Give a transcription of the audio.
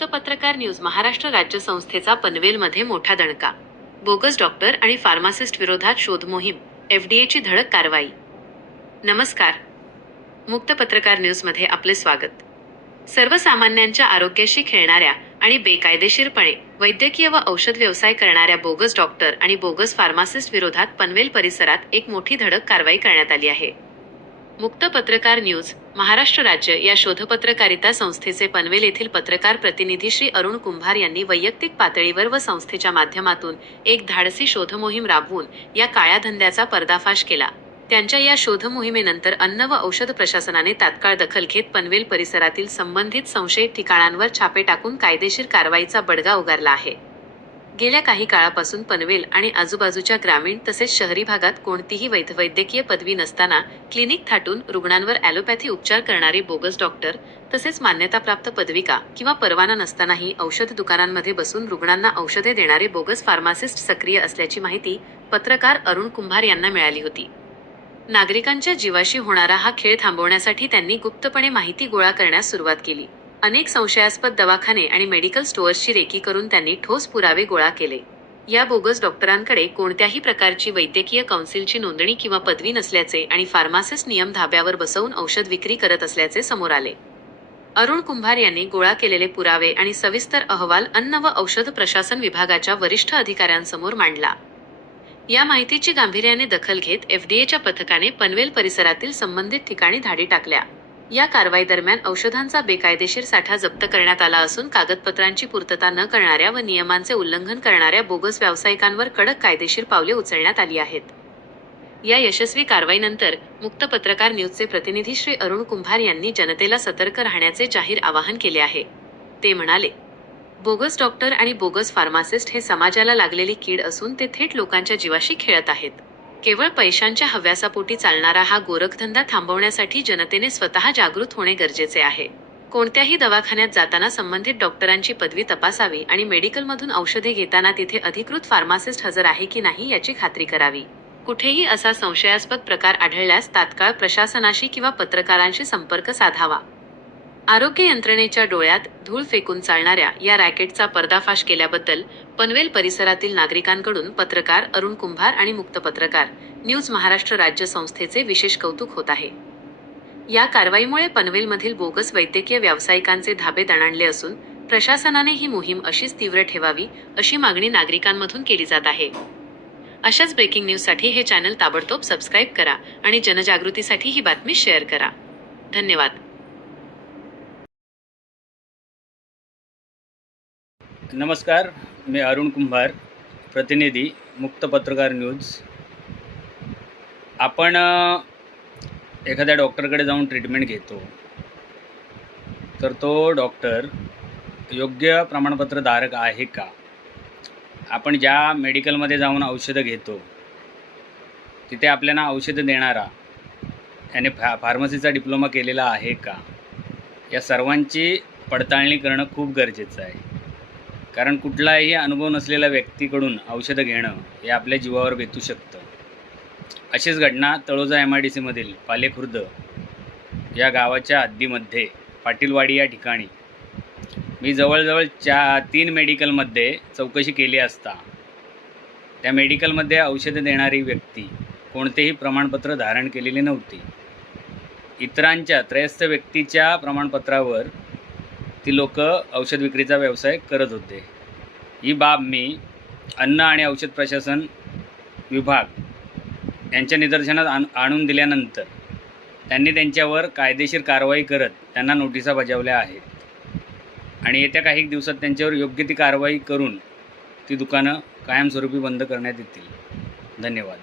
मुक्त पत्रकार न्यूज महाराष्ट्र राज्य संस्थेचा पनवेलमध्ये मोठा दणका. बोगस डॉक्टर आणि फार्मासिस्ट विरोधात शोध मोहीम, एफडीएची धडक कारवाई. नमस्कार, मुक्त पत्रकार न्यूजमध्ये आपले स्वागत. सर्वसामान्यांच्या आरोग्याशी खेळणाऱ्या आणि बेकायदेशीरपणे वैद्यकीय व औषध व्यवसाय करणाऱ्या बोगस डॉक्टर आणि बोगस फार्मासिस्ट विरोधात पनवेल परिसरात एक मोठी धडक कारवाई करण्यात आली आहे. मुक्त पत्रकार न्यूज महाराष्ट्र राज्य या शोधपत्रकारिता संस्थेचे पनवेल येथील पत्रकार प्रतिनिधी श्री अरुण कुंभार यांनी वैयक्तिक पातळीवर व संस्थेच्या माध्यमातून एक धाडसी शोध मोहीम राबवून या काळ्या धंद्याचा पर्दाफाश केला. त्यांच्या या शोध मोहिमेनंतर अन्न व औषध प्रशासनाने तात्काळ दखल घेत पनवेल परिसरातील संबंधित संशयित ठिकाणांवर छापे टाकून कायदेशीर कारवाईचा बडगा उगारला आहे. गेल्या काही काळापासून पनवेल आणि आजूबाजूच्या ग्रामीण तसेच शहरी भागात कोणतीही वैद्यकीय पदवी नसताना क्लिनिक थाटून रुग्णांवर ॲलोपॅथी उपचार करणारे बोगस डॉक्टर तसेच मान्यताप्राप्त पदविका किंवा परवाना नसतानाही औषध दुकानांमध्ये बसून रुग्णांना औषधे देणारे बोगस फार्मासिस्ट सक्रिय असल्याची माहिती पत्रकार अरुण कुंभार यांना मिळाली होती. नागरिकांच्या जीवाशी होणारा हा खेळ थांबवण्यासाठी त्यांनी गुप्तपणे माहिती गोळा करण्यास सुरुवात केली. अनेक संशयास्पद दवाखाने आणि मेडिकल स्टोअर्सची रेकी करून त्यांनी ठोस पुरावे गोळा केले. या बोगस डॉक्टरांकडे कोणत्याही प्रकारची वैद्यकीय काउन्सिलची नोंदणी किंवा पदवी नसल्याचे आणि फार्मासिस्ट नियम धाब्यावर बसवून औषध विक्री करत असल्याचे समोर आले. अरुण कुंभार यांनी गोळा केलेले पुरावे आणि सविस्तर अहवाल अन्न व औषध प्रशासन विभागाच्या वरिष्ठ अधिकाऱ्यांसमोर मांडला. या माहितीची गांभीर्याने दखल घेत एफडीएच्या पथकाने पनवेल परिसरातील संबंधित ठिकाणी धाडी टाकल्या. या कारवाई दरम्यान औषधांचा बेकायदेशीर साठा जप्त करण्यात आला असून कागदपत्रांची पूर्तता न करणाऱ्या व नियमांचे उल्लंघन करणाऱ्या बोगस व्यावसायिकांवर कडक कायदेशीर पावले उचलण्यात आली आहेत. या यशस्वी कारवाईनंतर मुक्त पत्रकार न्यूजचे प्रतिनिधी श्री अरुण कुंभार यांनी जनतेला सतर्क राहण्याचे जाहीर आवाहन केले आहे. ते म्हणाले, बोगस डॉक्टर आणि बोगस फार्मासिस्ट हे समाजाला लागलेली कीड असून ते थेट लोकांच्या जीवाशी खेळत आहेत. केवळ पैशांच्या हव्यासापोटी चालणारा हा गोरखधंदा थांबवण्यासाठी जनतेने स्वतः जागृत होणे गरजेचे आहे. कोणत्याही दवाखान्यात जाताना संबंधित डॉक्टरांची पदवी तपासावी आणि मेडिकलमधून औषधे घेताना तिथे अधिकृत फार्मासिस्ट हजर आहे की नाही याची खात्री करावी. कुठेही असा संशयास्पद प्रकार आढळल्यास तात्काळ प्रशासनाशी किंवा पत्रकारांशी संपर्क साधावा. आरोग्य यंत्रणेच्या डोळ्यात धूळ फेकून चालणाऱ्या या रॅकेटचा पर्दाफाश केल्याबद्दल पनवेल परिसरातील नागरिकांकडून पत्रकार अरुण कुंभार आणि मुक्त पत्रकार न्यूज महाराष्ट्र राज्य संस्थेचे विशेष कौतुक होत आहे. या कारवाईमुळे पनवेलमधील बोगस वैद्यकीय व्यावसायिकांचे धाबे दणाणले असून प्रशासनाने ही मोहीम अशीच तीव्र ठेवावी अशी मागणी नागरिकांमधून केली जात आहे. अशाच ब्रेकिंग न्यूजसाठी हे चॅनल ताबडतोब सबस्क्राईब करा आणि जनजागृतीसाठी ही बातमी शेअर करा. धन्यवाद. नमस्कार, मी अरुण कुंभार, प्रतिनिधी मुक्त पत्रकार न्यूज. आपण एखाद्या डॉक्टरकडे जाऊन ट्रीटमेंट घेतो तर तो डॉक्टर योग्य प्रमाणपत्रधारक आहे का? आपण ज्या मेडिकलमध्ये जाऊन औषधं घेतो तिथे आपल्याला औषधं देणारा याने फार्मसीचा डिप्लोमा केलेला आहे का? या सर्वांची पडताळणी करणं खूप गरजेचं आहे. कारण कुठलाही अनुभव नसलेल्या व्यक्तीकडून औषधं घेणं हे आपल्या जीवावर बेतू शकतं. अशीच घटना तळोजा MIDCमधील पालेखुर्द या गावाच्या हद्दीमध्ये पाटीलवाडी या ठिकाणी मी जवळजवळ 3 मेडिकलमध्ये चौकशी केली असता त्या मेडिकलमध्ये औषधं देणारी व्यक्ती कोणतेही प्रमाणपत्र धारण केलेले नव्हती. इतरांच्या त्रयस्थ व्यक्तीच्या प्रमाणपत्रावर ती लोक औषध विक्रीचा व्यवसाय करत होते. ही बाब मी अन्न आणि औषध प्रशासन विभाग यांच्या निदर्शनात आणून दिल्यानंतर त्यांनी त्यांच्यावर कायदेशीर कारवाई करत त्यांना नोटिसा बजावल्या आहेत आणि येत्या काही दिवसात त्यांच्यावर योग्य ती कारवाई करून ती दुकानं कायमस्वरूपी बंद करण्यात येतील. धन्यवाद.